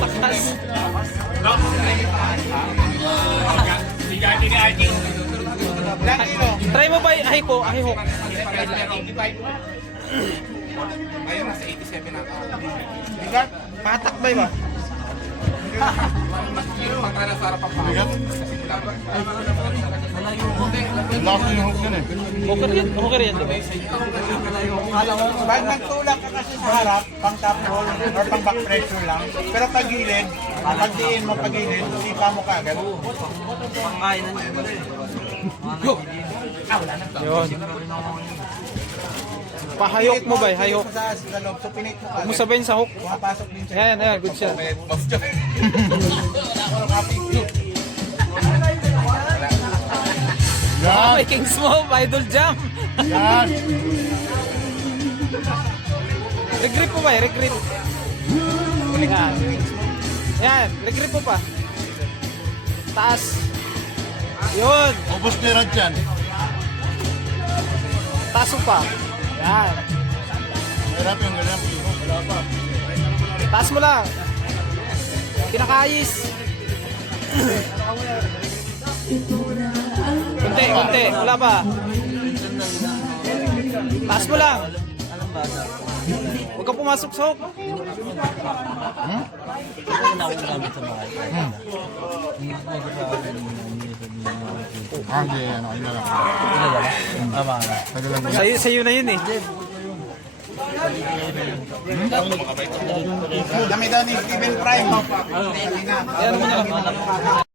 Takas. Try mo ba ay po, ay hook. Ngayon nasa 87 na ako. Patak ba ba? Mata na sa harapan pa. Laki yung hook yan eh. Hooker yan, di ba? Pag nagtulak ka kasi sa harap, pang top roll or pang back pressure lang. Pero pag gilid, pag diin mo pag gilid, sipa mo kagad. Yun. Pahayok mo ba? Hayok. Sa loob, so pinit mo Huwag mo kagad. sabihin sa hook. Pumapasok din sa Ayan, ayan, good shot. Yan! May Kings Move, Idol Jam. Yan! Regrip mo ba? Regrip. Yan. Yan, regrip mo pa. Taas. Yun. Ubus ni Rad yan. Taas mo pa. Yan. Hirap yung ganyan. Wala pa. Taas mo lang. Kinakayis. Kunti, kunti. Wala pa. Taas mo lang. Huwag kang pumasok sa hook. Hindi, ano, yun na lang. Tagal lang. Sa'yo na yun eh. Dami daw ni Steven Prime. Yan mo na.